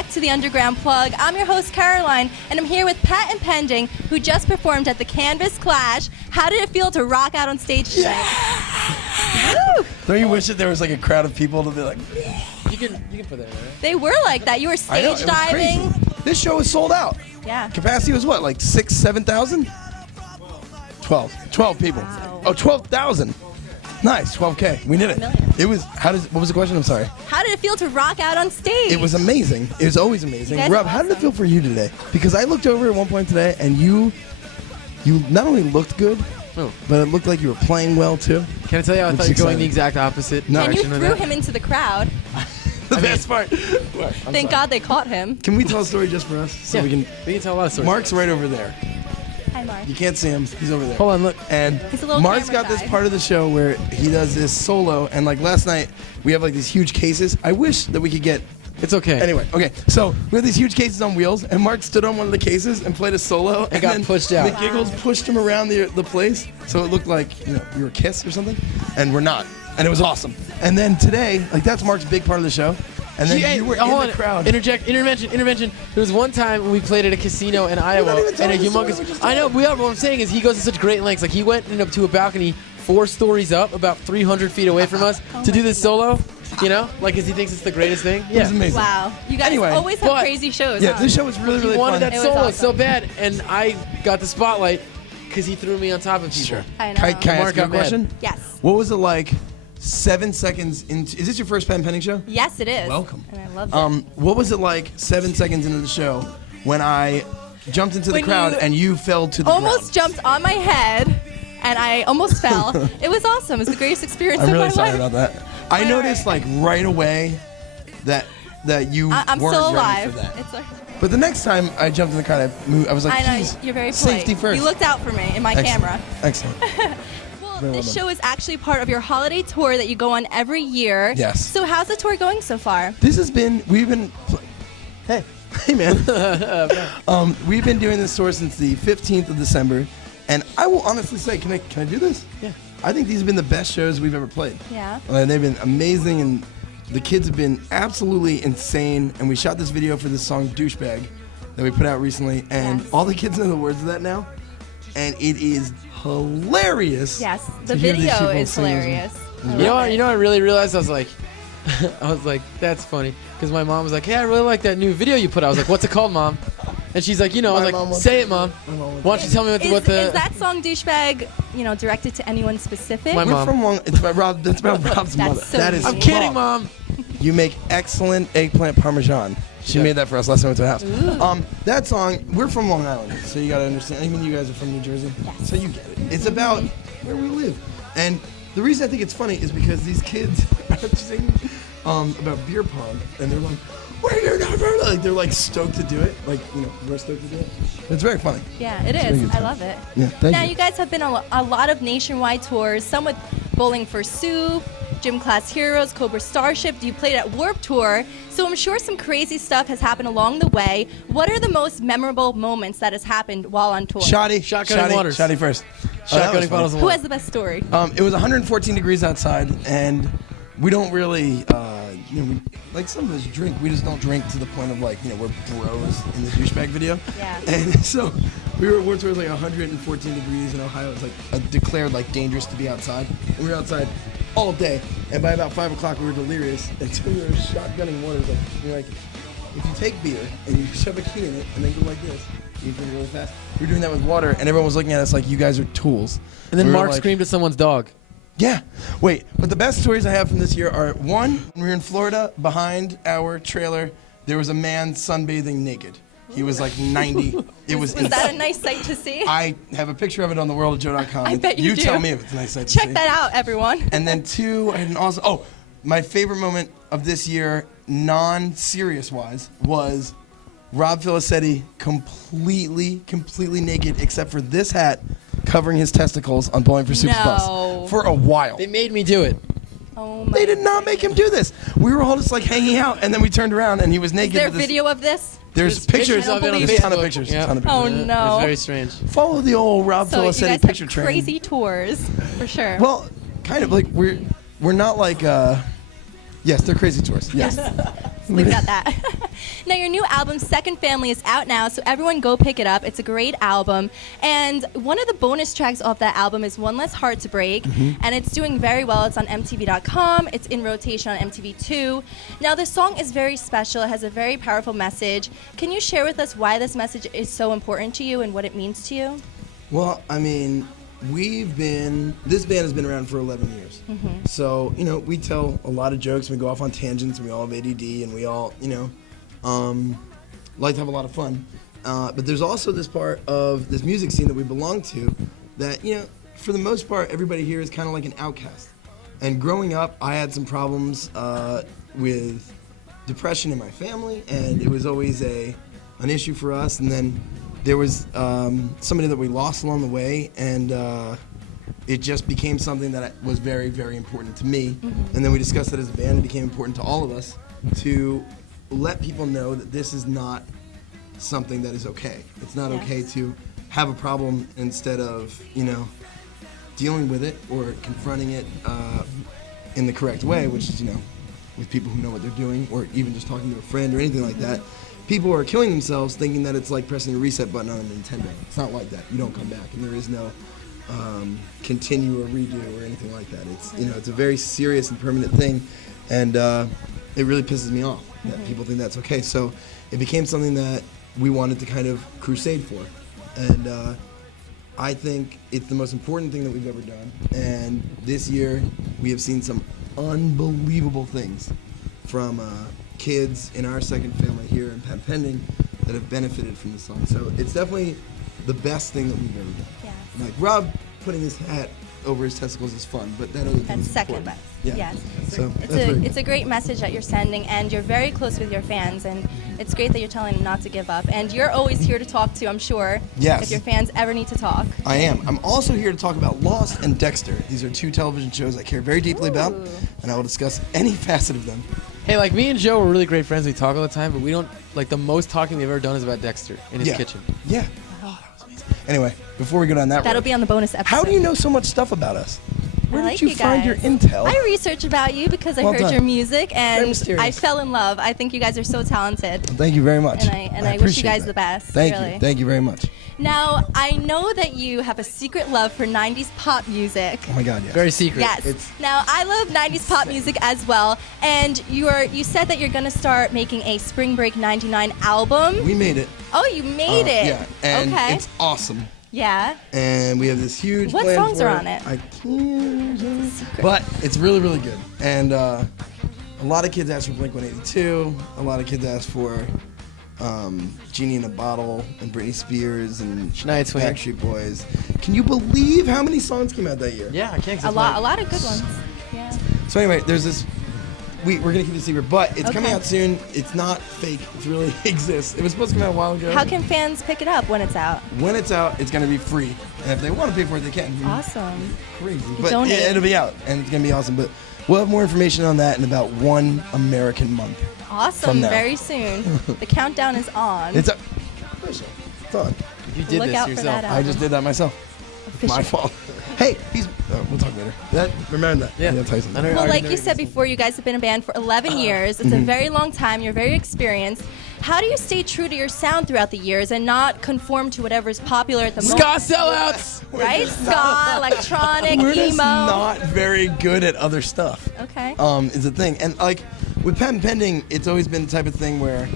back to the Underground Plug. I'm your host, Caroline, and I'm here with Pat and Pending, who just performed at the Canvas Clash. How did it feel to rock out on stage today? Yeah. Don't you wish that there was like a crowd of people to be like, You can put that in there. They were like that. You were stage diving. This show was sold out. Yeah. Capacity was what, like 6,000, 7,000? 12 people. Wow. Oh, 12,000. Nice, 12K. We did it. It was, what was the question? I'm sorry. How did it feel to rock out on stage? It was amazing. It was always amazing. You guys Rob, are how did it awesome. feel for you today? Because I looked over at one point today and you not only looked good, but it looked like you were playing well too. Can I tell you, I thought you were going the exact opposite No. And you direction of threw that. him into the crowd. The best part. Thank God they caught him. Can we tell a story just for us? So Yeah, we can. tell a lot of stories. Mark's right over there. Hi, Mark. You can't see him. He's over there. Hold on, look. And He's a little Mark's camera got this guy. part of the show where he does this solo, and like last night we have like these huge cases. I wish that we could get. It's okay. Anyway, okay. So we have these huge cases on wheels, and Mark stood on one of the cases and played a solo, and got then pushed out. The giggles pushed him around the place, so it looked like we were a kiss or something, and we're not, and it was awesome. And then today, like that's Mark's big part of the show, and then you were in the crowd. Intervention. There was one time when we played at a casino in Iowa, even and a telling the story, we're humongous. just I know. What I'm saying is he goes to such great lengths. Like he went up to a balcony 4 stories up, about 300 feet away from us, to do this solo. Like because he thinks it's the greatest thing. It was amazing. Wow. You guys Anyway, always have but- crazy shows, Yeah, huh? this show was really, really He wanted fun. that It was solo awesome. so bad, and I got the spotlight because he threw me on top of people. Sure. I know. Can I Mark ask you a got mad. question? Yes. What was it like 7 seconds into... Is this your first Pen Pending show? Yes, it is. Welcome. And I love it. What was it like 7 seconds into the show when I jumped into the When crowd you and you fell to the Almost ground? jumped on my head, and I almost fell. It was awesome. It was the greatest experience I'm of really my sorry life. about that. I Right, noticed right. like right away that you I'm weren't still ready alive. for that. It's like, But the next time I jumped in the crowd, I was like, I know, "Geez, you're very polite. safety first." You looked out for me in my Excellent. camera. Excellent. Well, Very this well show is actually part of your holiday tour that you go on every year. Yes. So how's the tour going so far? This has been, hey man. We've been doing this tour since the 15th of December, and I will honestly say, can I do this? Yeah. I think these have been the best shows we've ever played. Yeah. They've been amazing, and the kids have been absolutely insane, and we shot this video for this song, Douchebag, that we put out recently, and Yes. all the kids know the words of that now, and it is hilarious. Yes. to The hear these video people is sing those hilarious. I You know love what? it. You know what I really realized? I was like, that's funny. Because my mom was like, hey, I really like that new video you put out. I was like, what's it called, Mom? And she's like, I My was mom like, was- say it, Mom. My mom was- Why don't you tell me what Is the that song Douchebag, directed to anyone specific? My We're mom. from Long. It's about Rob. That's about Rob's That's mother. so That is. sweet. I'm kidding, Rob. Mom. You make excellent eggplant parmesan. She Yeah. made that for us last time we went to the house. That song, we're from Long Island, so you gotta understand. Even you guys are from New Jersey, Yes. so you get it. It's about where we live, and the reason I think it's funny is because these kids are singing about beer pong, and they're like, "We're never," like they're like stoked to do it, like we're stoked to do it. It's very funny. Yeah, it It's a very is. good I time. love it. Yeah, thank Now, you. you guys have been on a lot of nationwide tours, some with Bowling for Soup, Gym Class Heroes, Cobra Starship. You played at Warped Tour, so I'm sure some crazy stuff has happened along the way. What are the most memorable moments that has happened while on tour? Shotty, Shotgunning waters. Shotty first. Oh, that was Shotgunning funny. bottles of Who wine. has the best story? It was 114 degrees outside, and we don't really, like some of us drink. We just don't drink to the point of like, we're bros in the douchebag video. Yeah. And so we were towards like 114 degrees in Ohio. It's like declared like dangerous to be outside. And we were outside all day, and by about 5 o'clock we were delirious, and so we were shotgunning waters. Like, if you take beer and you shove a key in it and then go like this, you drink really fast. We were doing that with water, and everyone was looking at us like, you guys are tools. And then We were Mark like- screamed at someone's dog. Yeah. Wait, but the best stories I have from this year are, one, when we were in Florida, behind our trailer, there was a man sunbathing naked. He was like 90. It was Was that a insane. nice sight to see? I have a picture of it on theworldofjoe.com. I bet you do. tell me if it's a nice sight to see. Check that out, everyone. And then two, I had an awesome, my favorite moment of this year, non-serious wise, was Rob Filicetti completely naked except for this hat covering his testicles on Bowling for Soup's No. bus for a while. They made me do it. Oh my They did not make him do this. We were all just like hanging out, and then we turned around, and he was Is naked. there with this- video of this? There's There's pictures pictures of it on There's a ton of Facebook. pictures. Yeah. Ton of pictures. Oh no. It's very strange. Follow the old Rob So you Filicetti guys picture have train. crazy tours, for sure. Well, kind of like we're not like yes, they're crazy tours. Yes. leave it at that. Now, your new album, Second Family, is out now, so everyone go pick it up. It's a great album. And one of the bonus tracks off that album is One Less Heart to Break, and it's doing very well. It's on MTV.com. It's in rotation on MTV2. Now, this song is very special. It has a very powerful message. Can you share with us why this message is so important to you and what it means to you? Well, I mean, this band has been around for 11 years. So, you know, we tell a lot of jokes, and we go off on tangents, and we all have ADD, and we all, you know, like to have a lot of fun. But there's also this part of this music scene that we belong to that, you know, for the most part, everybody here is kind of like an outcast. And growing up, I had some problems with depression in my family, and it was always an issue for us. And then there was somebody that we lost along the way, and it just became something that was very, very important to me. And then we discussed it as a band. It became important to all of us to let people know that this is not something that is okay. It's not okay to have a problem instead of, you know, dealing with it or confronting it in the correct way, which is, you know, with people who know what they're doing, or even just talking to a friend or anything like that. People are killing themselves thinking that it's like pressing a reset button on a Nintendo. It's not like that. You don't come back, and there is no continue or redo or anything like that. It's, you know, it's a very serious and permanent thing, and it really pisses me off that people think that's okay. So it became something that we wanted to kind of crusade for, and I think it's the most important thing that we've ever done. And this year we have seen some unbelievable things from kids in our second family here in Pat Pending that have benefited from the song. So it's definitely the best thing that we've ever done. Yeah. Like, Rob putting his hat over his testicles is fun, but that other thing That's is second important. best. Yeah. Yes. So It's a great message that you're sending, and you're very close with your fans, and it's great that you're telling them not to give up. And you're always here to talk to, I'm sure, Yes. if your fans ever need to talk. I am. I'm also here to talk about Lost and Dexter. These are two television shows I care very deeply about, and I will discuss any facet of them. Hey, like me and Joe are really great friends. We talk all the time, but we don't, like, the most talking we've ever done is about Dexter in his kitchen. Yeah. Oh, that was amazing. Anyway, before we go down that That'll road, be on the bonus episode. how do you know so much stuff about us? Where I did like you find guys. your intel? I researched about you because I Well heard done. your music, Very and mysterious. I fell in love. I think you guys are so talented. Thank you very much. And I wish you appreciate guys that. the best. Thank really. you. Thank you very much. Now, I know that you have a secret love for 90s pop music. Oh my God, yes. Very secret. Yes. Now, I love 90s pop music as well, and you said that you're going to start making a Spring Break 99 album. We made it. Oh, you made it. Yeah, and okay. it's awesome. Yeah. And we have this huge What plan songs for are on it? I can't. But it's really, really good. And a lot of kids ask for Blink-182. A lot of kids ask for Genie in a Bottle and Britney Spears and Shania Twain. Backstreet Boys. Can you believe how many songs came out that year? Yeah, I can't. A lot of good ones. Yeah. So anyway, there's this. We're gonna keep it a secret, but it's coming Okay. out soon. It's not fake. It really exists. It was supposed to come out a while ago. How can fans pick it up when it's out? When it's out, it's gonna be free, and if they want to pay for it, they can. Awesome. Crazy, but donate. yeah, it'll be out, and it's gonna be awesome. But we'll have more information on that in about 1 American month. Awesome. From now. Very soon. The countdown is on. It's a. It's on. You did Look this out for yourself. that I just did that myself. It's my fault. Hey, we'll talk later. Remember that. Yeah. I'll tell you something. I know- Well, I like know you you're said gonna before, you guys have been a band for 11 years. It's a very long time. You're very experienced. How do you stay true to your sound throughout the years and not conform to whatever's popular at the Ska moment? sellouts. Right? Ska, electronic, We're just emo. not very good at other stuff. Okay. Is the thing. And like with Patent Pending, it's always been the type of thing where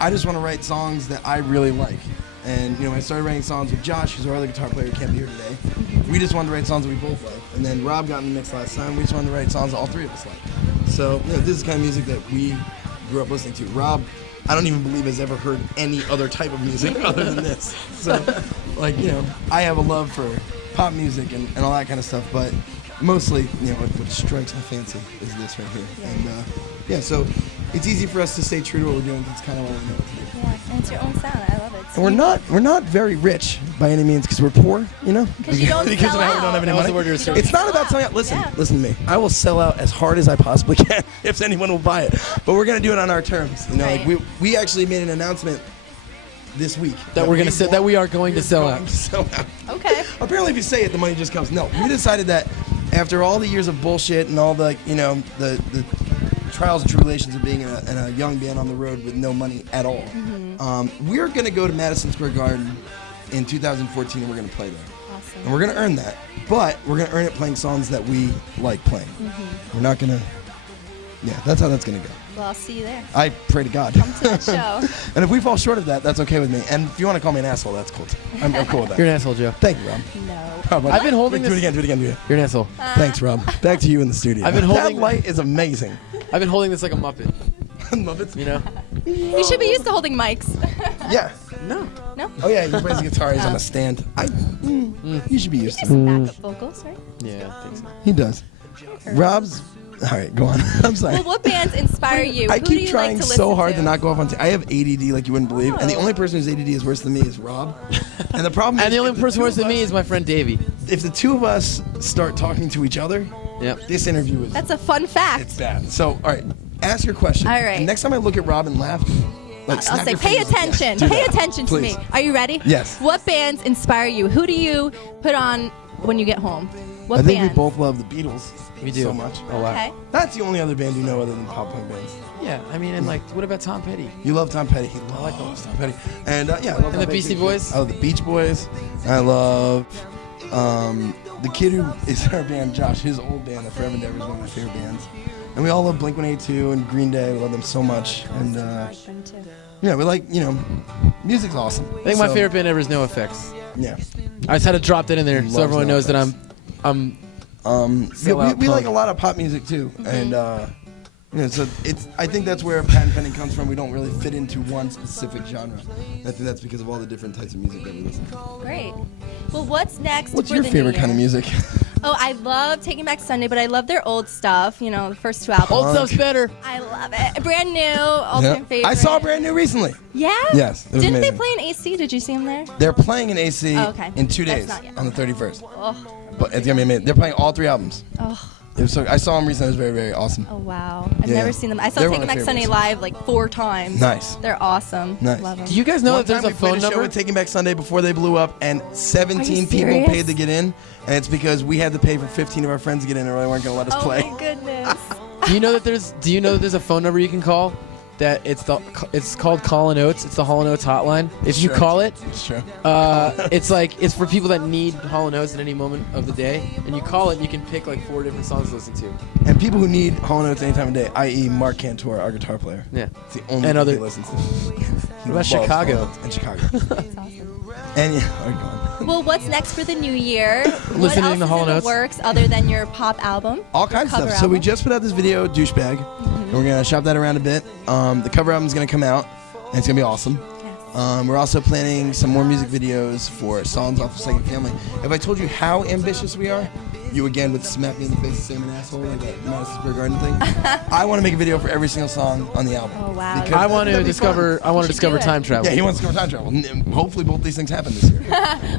I just want to write songs that I really like. And you know, when I started writing songs with Josh, who's our other guitar player who can't be here today, we just wanted to write songs that we both like. And then Rob got in the mix last time. We just wanted to write songs that all three of us like. So you know, this is the kind of music that we grew up listening to. Rob, I don't even believe has ever heard any other type of music other than this. So, like, you know, I have a love for pop music and all that kind of stuff, but mostly, you know, what strikes my fancy is this right here. And yeah, so it's easy for us to stay true to what we're doing because it's kind of all we know what to do. Yeah, and it's your own sound. I love it. And we're not very rich by any means because we're poor, you know. Because you don't because sell we out. don't have any That was money. the word you were You don't searching. It's not sell about out. selling out. Listen, Yeah. listen to me. I will sell out as hard as I possibly can if anyone will buy it. But we're gonna do it on our terms. You know, Right. like we actually made an announcement this week That we are going to sell out. Okay. Apparently, if you say it, the money just comes. No, we decided that after all the years of bullshit and all the, you know, the trials and tribulations of being in a young band on the road with no money at all. We're going to go to Madison Square Garden in 2014, and we're going to play there. Awesome. And we're going to earn that, but we're going to earn it playing songs that we like playing. We're not going to, that's how that's going to go. Well, I'll see you there. I pray to God. Come to that show. And if we fall short of that, that's okay with me. And if you want to call me an asshole, that's cool too. I'm cool with that. You're an asshole, Joe. Thank you, Rob. No. Rob, I've been holding do this. it again. You're an asshole. Thanks, Rob. Back to you in the studio. I've been holding- That light is amazing. I've been holding this like a Muppet. Muppets. You know? You should be used to holding mics. Yeah. No. No? Oh yeah, he plays the guitar. He's on a stand. You should be used to it. Some backup vocals, right? Yeah, I think so. He does. Rob's. All right, go on. I'm sorry. Well, what bands inspire you? I Who do keep you trying like to so listen hard to to not go off on. I have ADD like you wouldn't believe, and the only person who's ADD is worse than me is Rob. And the problem is, And the only if person two worse of than me us- is my friend Davey. If the two of us start talking to each other, Yep. this interview is That's a fun fact. it's bad. So, all right, ask your question. All right. And next time I look at Rob and laugh, like I'll snap say, your pay fingers. attention. Yes, do Pay that. attention to Please. me. Are you ready? Yes. What bands inspire you? Who do you put on when you get home? What I think bands? we both love the Beatles. We do. so much. A lot. Okay. That's the only other band you know other than pop punk bands. Yeah, I mean, and like, what about Tom Petty? You love Tom Petty. He loves Tom Petty. And yeah, I love Tom the Petty Beastie too. Boys? I love the Beach Boys. I love the kid who is our band, Josh. His old band, the Forever Endeavor, is one of my favorite bands. And we all love Blink-182 and Green Day. We love them so much. And yeah, we like, music's awesome. I think my favorite band ever is NoFX. Yeah. I just had to drop that in there so Loves everyone knows that NoFX. I'm Yeah, Sellout we like punk. a lot of pop music too, and so it's. I think that's where patent pending comes from. We don't really fit into one specific genre. I think that's because of all the different types of music that we listen to. Great. Well, what's next? What's for your the favorite new kind of year? music? Oh, I love Taking Back Sunday, but I love their old stuff. The first two albums. old stuff's better. I love it. Brand new, ultimate favorite. I saw Brand New recently. Yeah. Yes, it was Didn't amazing. they play in AC? Did you see them there? They're playing in AC Oh, okay. in 2 That's days not yet. on the 31st. Oh. But it's gonna be amazing. They're playing all 3 albums. Oh. It was I saw them recently. It was very, very awesome. Oh wow. I've Yeah. never seen them. I saw They're one Taking of my Back Sunday favorites. live like 4 times. Nice. They're awesome. Nice. Love them. Do you guys know One that there's time a we played phone a show number? with Taking Back Sunday before they blew up, and 17 people serious? paid to get in, and it's because we had to pay for 15 of our friends to get in, or they weren't gonna let us Oh play. my goodness. Do you know that there's a phone number you can call? That it's called Call and Oates. It's the Hall and Oates hotline. If you Sure. call it, It's true. it's for people that need Hall and Oates at any moment of the day. And you call it, and you can pick like 4 different songs to listen to. And people who need Hall & Oates any time of day, i.e. Mark Cantor, our guitar player. Yeah. It's the only And thing other- he listens to. What about Chicago? And Chicago. That's awesome. And yeah, all right, go on. Well, what's next for the new year? Listening what to else is Hall in and the Oates. works other than your pop album? All kinds of Cover stuff. So we album? just put out this video, Douchebag. And we're going to shop that around a bit. The cover album's going to come out, and it's going to be awesome. Yes. We're also planning some more music videos for songs off of Second Family. If I told you how ambitious we are, you again would smack me in the face and say I'm an asshole, like that Madison Square Garden thing. I want to make a video for every single song on the album. Oh, wow. Because I want to that'd be discover. fun. I want to should discover do it. time travel. Yeah, he wants to go time travel. Hopefully both these things happen this year.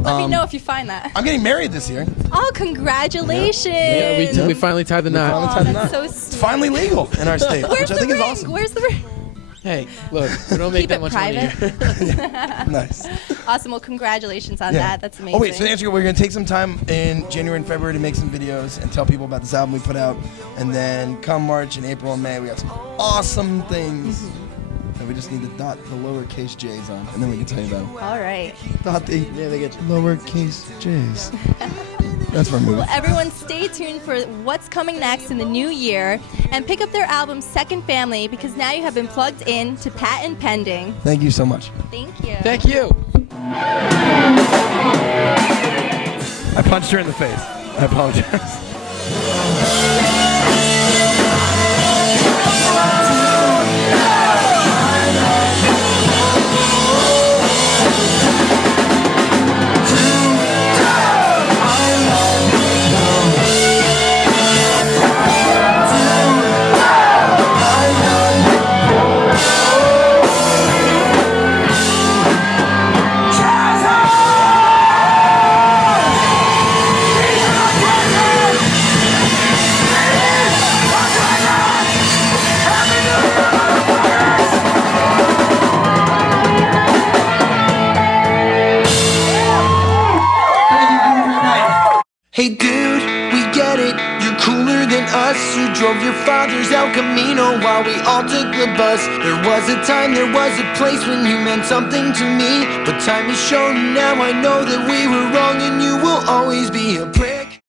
Let me know if you find that. I'm getting married this year. Oh, congratulations. Yeah, we finally tied the knot. finally Oh, tied the that's knot. so It's sweet. finally legal in our state, Where's which I the think ring? is awesome. Where's the ring? Hey, look, we don't make Keep that it much private. money here. Nice. Awesome. Well, congratulations on Yeah. that. That's amazing. Oh wait, so to answer your, we're gonna take some time in January and February to make some videos and tell people about this album we put out, and then come March and April and May we got some awesome things that we just need to dot the lowercase j's on, and then we can tell you about them. All right. Dot the lowercase j's. That's where I'm moving. Well, everyone stay tuned for what's coming next in the new year and pick up their album Second Family because now you have been plugged in to Patent Pending. Thank you so much. Thank you. Thank you. I punched her in the face. I apologize. cooler than us, who drove your father's El Camino while we all took the bus. There was a time, there was a place when you meant something to me, but time has shown now I know that we were wrong, and you will always be a prayer.